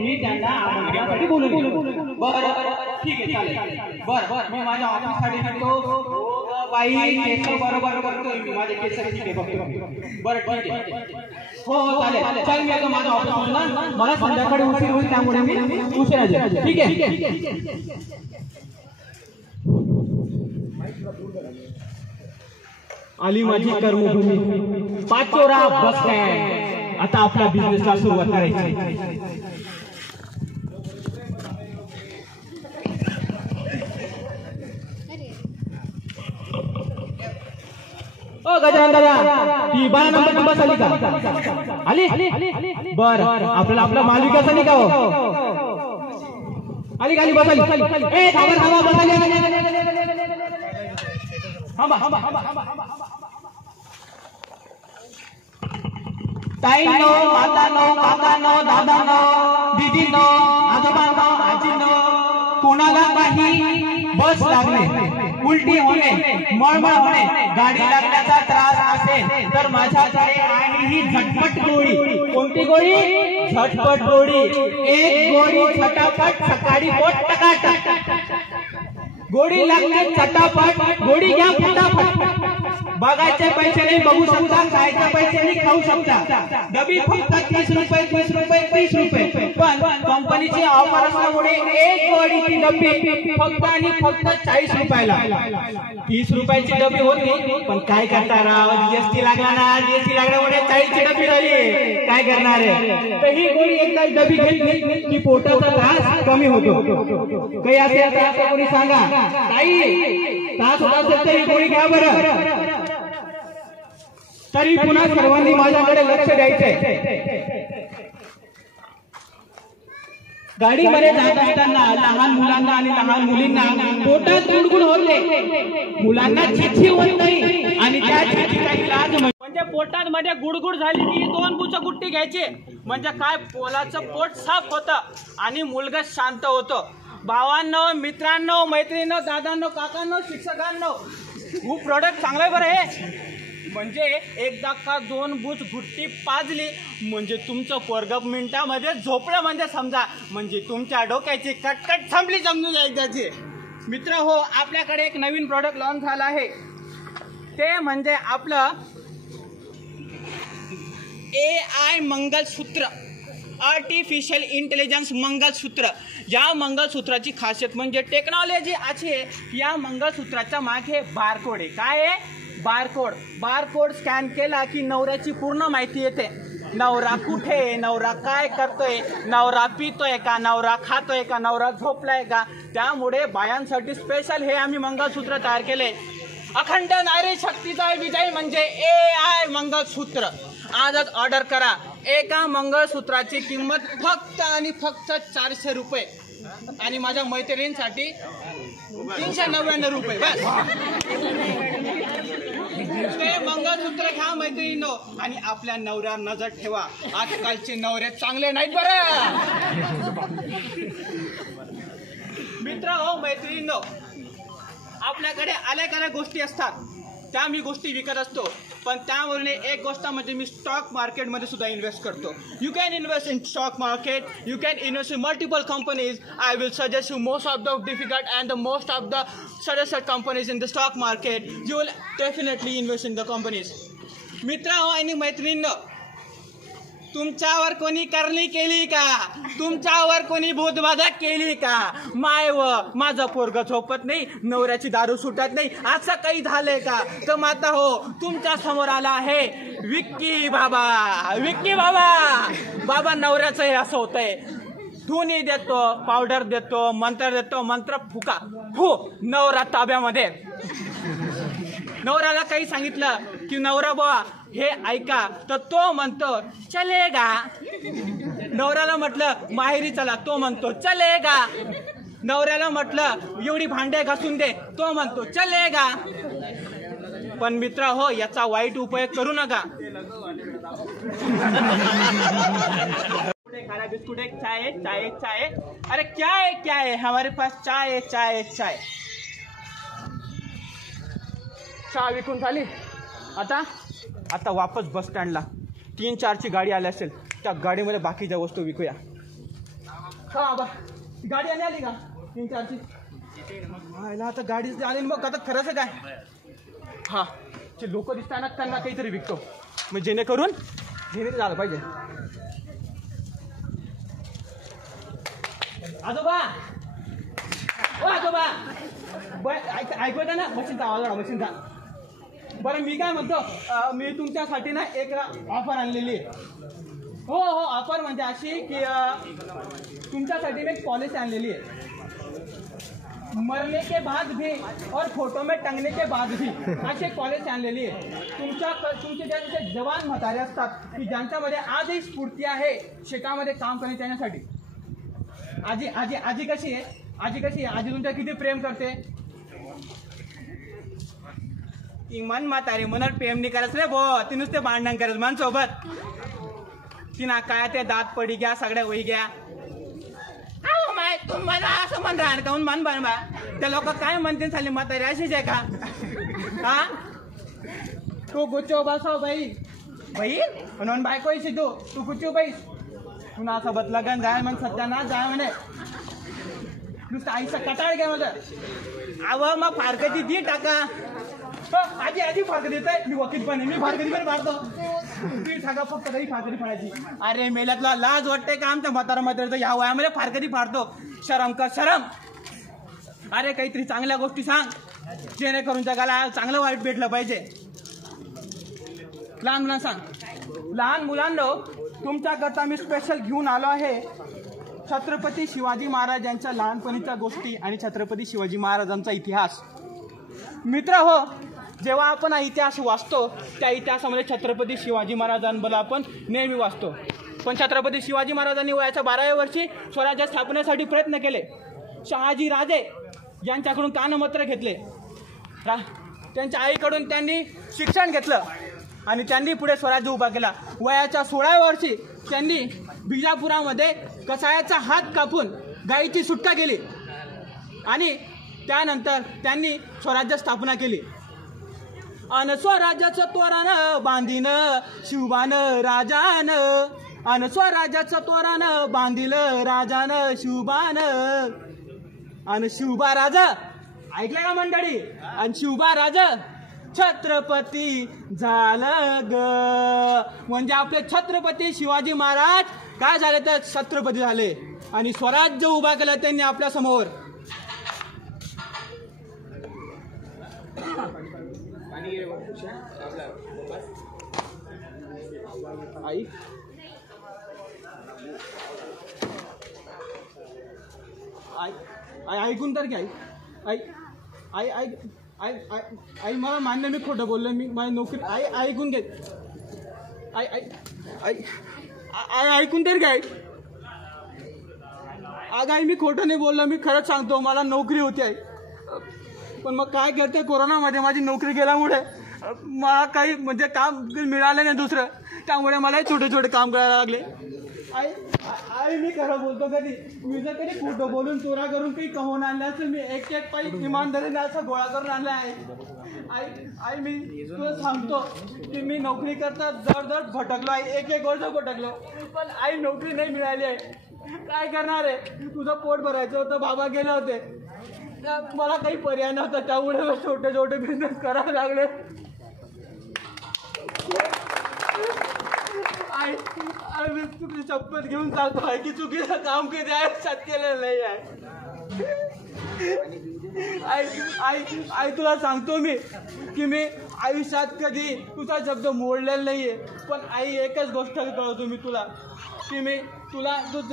मी त्यांना आमंत्रणासाठी बोलून बरं ठीक आहे चालेल बरं मी माझ्या ऑफिससाठी निघतो बाई केस बरोबर करतोय मी माझे केस ठीक आहे बघतो बरं ठीक आहे हो चालेल चल मी आता माझ्या ऑफिसला मला संध्याकाळी उशीर होईल त्यामुळे मी उशिरा जाईल ठीक आहे आली माझी कर्मभूमी पाचोरा बस स्टँड आता आपला बिझनेसला सुरुवात करायची ओ गजानन दादा ती 12 नंबरची बस आली का आली बरं आपल्याला आपला मालविकाचा नाही का हो आली बस आली ए थांबा बस आली ताईनो मातानो काकानो दादानो दीदीनो आजोबानो आजीनो कोणाला काही बस लागणे उलटी होणे मळमळ होणे गाडी लागण्याचा त्रास असेल तर माझ्याकडे आहे ही झटपट गोळी कोणती गोळी झटपट गोळी एक गोळी झटापट सकाळी पोट टकाटक गोळी लागते चटापट गोळी घ्या फटाफट बघायचे पैसे नाही बघू शकता खायचे पैसे नाही खाऊ शकता डबी फक्त 30 रुपये पण कंपनीची ऑफर असल्यामुळे एक गोळीची डबी फक्त आणि फक्त 40 रुपयाला 30 रुपयाची डबी होती पण काय करता राव जीएसटी लागला ना जीएसटी लागल्यामुळे 40 ची डबी झाली काय करणार आहे तर ही गोळी एकदा डबी घेतली की पोटाचा त्रास कमी होतो काही असेल तर कोणी सांगा ताई त्रास होत असेल तर ही गोळी घ्या बरं तरी पुन्हा सर्वांनी माझ्याकडे लक्ष द्यायचंय गाडीमध्ये जात असताना लहान मुलांना आणि लहान मुलींना पोटात गुडगुड होते मुलांना छिछी होत नाही आणि त्या छिछीचा इलाज म्हणजे पोटात मध्ये गुडगुड झाली की 2 बुच गुट्टी घ्यायची म्हणजे काय पोलाचं पोट साफ होतं आणि मुलगा शांत होतो भावांनो मित्रांनो मैत्रिणींनो दादांनो काकांनो शिक्षकांनो खूप प्रोडक्ट चांगलं बरं हे म्हणजे एकदा का 2 बुच गुट्टी पाजली म्हणजे तुमचं पोरग मिनिटामध्ये झोपलं म्हणजे समजा म्हणजे तुमच्या डोक्याची कटकट थांबली समजून जायची मित्र हो आपल्याकडे एक नवीन प्रोडक्ट लॉन्च झाला आहे ते म्हणजे आपलं AI mangalsutra artificial intelligence mangalsutra या मंगलसूत्राची खासियत म्हणजे टेक्नॉलॉजी अशी आहे या मंगलसूत्राच्या मागे बारकोड आहे काय आहे बारकोड स्कॅन केला की नवऱ्याची पूर्ण माहिती येते नवरा कुठे नवरा काय करतोय नवरा पितोय का नवरा खातोय का नवरा झोपलाय का त्यामुळे बायांसाठी स्पेशल हे आम्ही मंगलसूत्र तयार केले अखंड नारी शक्तीचा विजय म्हणजे AI मंगलसूत्र आजच ऑर्डर करा एका मंगळसूत्राची किंमत फक्त आणि फक्त 400 रुपये आणि माझ्या मैत्रिणींसाठी 399 रुपये बस ते मंगळसूत्र घ्या मैत्रिणींनो आणि आपल्या नवऱ्यावर नजर ठेवा आजकालचे नवरे चांगले नाहीत बरं मित्र हो मैत्रिणींनो आपल्याकडे अनेक गोष्टी असतात त्या मी गोष्टी विकत असतो पण त्यावरून एक गोष्ट म्हणजे मी स्टॉक मार्केटमध्ये सुद्धा इन्व्हेस्ट करतो you can invest in stock market you can invest in multiple companies I will suggest you most of the difficult and the most of the suggested companies in the stock market you will definitely invest in the companies मित्र हो आणि मैत्रिणींनो तुमच्यावर कोणी करणी केली का तुमच्यावर कोणी भूतबाधा केली का माय व माझं पोरग झोपत नाही नवऱ्याची दारू सुटत नाही असं काही झालंय का तर माता हो तुमच्या समोर आला आहे विक्की बाबा नवऱ्याचं हे असं होतंय धुनी देतो पावडर देतो मंत्र फुका फू नवरा ताब्यामध्ये नवऱ्याला काही सांगितलं की नवरा बुवा हे ऐका तर तो म्हणतो चलेगा नवऱ्याला म्हटलं माहेरी चला तो म्हणतो चलेगा नवऱ्याला म्हटलं एवढी भांडे घासून दे तो म्हणतो चलेगा पण मित्र हो याचा वाईट उपयोग करू नका खाना बिस्कुट एक चाय अरे क्या है हमारे पास चाय चहा विकून झाली आता वापस बस स्टँडला 3-4 ची गाडी आली असेल त्या गाडीमध्ये बाकीच्या वस्तू विकूया हा बा गाडी आली का 3-4ची आता गाडी आली मग आता खरंच काय हा ते लोक दिसताना त्यांना काहीतरी विकतो मग जेणेकरून घेणे झालं पाहिजे. आजोबा ओ आजोबा ऐकू ना मशीनचा आवाज वाढा मशीनचा. बरं मी काय म्हणतो मी तुमच्यासाठी ना एक ऑफर आणलेली आहे. हो ऑफर म्हणजे अशी की तुमच्यासाठी मी एक पॉलिसी आणलेली आहे. मरने के बाद भी और फोटो में टंगने के बाद भी अशी एक पॉलिसी आणलेली आहे. तुमचे जे जवान म्हातारे असतात की ज्यांच्यामध्ये आजही स्फूर्ती आहे शेतामध्ये काम करणे त्याच्यासाठी. आजी कशी आहे आजी तुमच्या किती प्रेम करते. मन म्हातारी म्हणत प्रेम नाही करत रे भो ती नुसते भांडण करत मन सोबत. ती ना काय ते दात पडी घ्या सगळ्या वही घ्या तुम्हाला असं म्हण राहण काऊन मन बनवा त्या लोक काय म्हणते झाली म्हातारी अशीच आहे का. हा तू गुच्चो बसव बाई म्हणून बायको तू गुच्चो बाईस पुन्हा सोबत लगन जाय म्हण सत्यानाश जाय म्हणे नुसतं आईचा कटाळ घ्या माझं. आव मग फारकती दी टाका आजी फारकत देत आहे मी वकील पण आहे मी फारकती पण फाडतो ती टाका फक्त काही फारकती फाडायची. अरे मेल्यातला लाज वाटते का आमच्या म्हातारा या वयामध्ये फारकती फाडतो. शरम कर शरम. अरे काहीतरी चांगल्या गोष्टी सांग जेणेकरून जगाला चांगलं वाईट भेटलं पाहिजे. लहान मुलांना सांग. लहान मुलांनो तुमच्याकरता मी स्पेशल घेऊन आलो आहे छत्रपती शिवाजी महाराज यांच्या लहानपणीच्या गोष्टी आणि छत्रपती शिवाजी महाराजांचा इतिहास. मित्र हो जेव्हा आपण हा इतिहास वाचतो त्या इतिहासामध्ये छत्रपती शिवाजी महाराजांबद्दल आपण नेहमी वाचतो. पण छत्रपती शिवाजी महाराजांनी वयाच्या 12व्या वर्षी स्वराज्य स्थापनेसाठी प्रयत्न केले. शहाजी राजे यांच्याकडून कानमंत्र घेतले. त्यांच्या आईकडून त्यांनी शिक्षण घेतलं आणि त्यांनी पुढे स्वराज्य उभा केला. वयाच्या 16व्या वर्षी त्यांनी बिजापुरामध्ये कसायाचा हात कापून गायीची सुटका केली आणि त्यानंतर त्यांनी स्वराज्य स्थापना केली. अन स्वराज्याचं तोरण बांधीन शिवबान राजान अन स्वराज्याचं तोरण बांधिल राजान शिवबान अन शिवबा राजा ऐकलं का मंडळी. आणि शिवबा राजा छत्रपती झालं ग. म्हणजे आपले छत्रपती शिवाजी महाराज काय झाले तर छत्रपती झाले आणि स्वराज्य उभा केलं त्यांनी आपल्या समोर. ऐकून तर घ्या आई मला मान्य मी खोटं बोललो मी माझी नोकरी ऐकून घे ऐकून तर घ्या. अगं आई मी खोटं नाही बोललो मी खरंच सांगतो मला नोकरी होती आहे पण मग काय करते कोरोनामध्ये माझी नोकरी गेल्यामुळे मला काही म्हणजे काम मिळालं नाही दुसरं त्यामुळे मलाही छोटे छोटे काम करायला लागले. आई मी खरं बोलतो कधी मी जर कधी खोटं बोलून चोरा करून काही कमवून आणलं असं मी एक पायी इमानदारीने असं गोळा करून आणला आहे. आई मी तुला सांगतो की मी नोकरी करता जड भटकलो आहे एक वर्ष भटकलो पण आई नोकरी नाही मिळाली आहे. काय करणार आहे तुझं पोट भरायचं होतं बाबा गेले होते मला काही पर्याय नव्हता त्यामुळे छोटे छोटे बिझनेस करायला लागले. मी तुझी शपथ घेऊन सांगतो आहे की चुकीचं काम कधी आयुष्यात केलेलं नाही आहे. आई तुला सांगतो मी की मी आयुष्यात कधी तुझा शब्द मोडलेला नाहीये पण आई एकच गोष्ट कळवतो मी तुला की मी तुला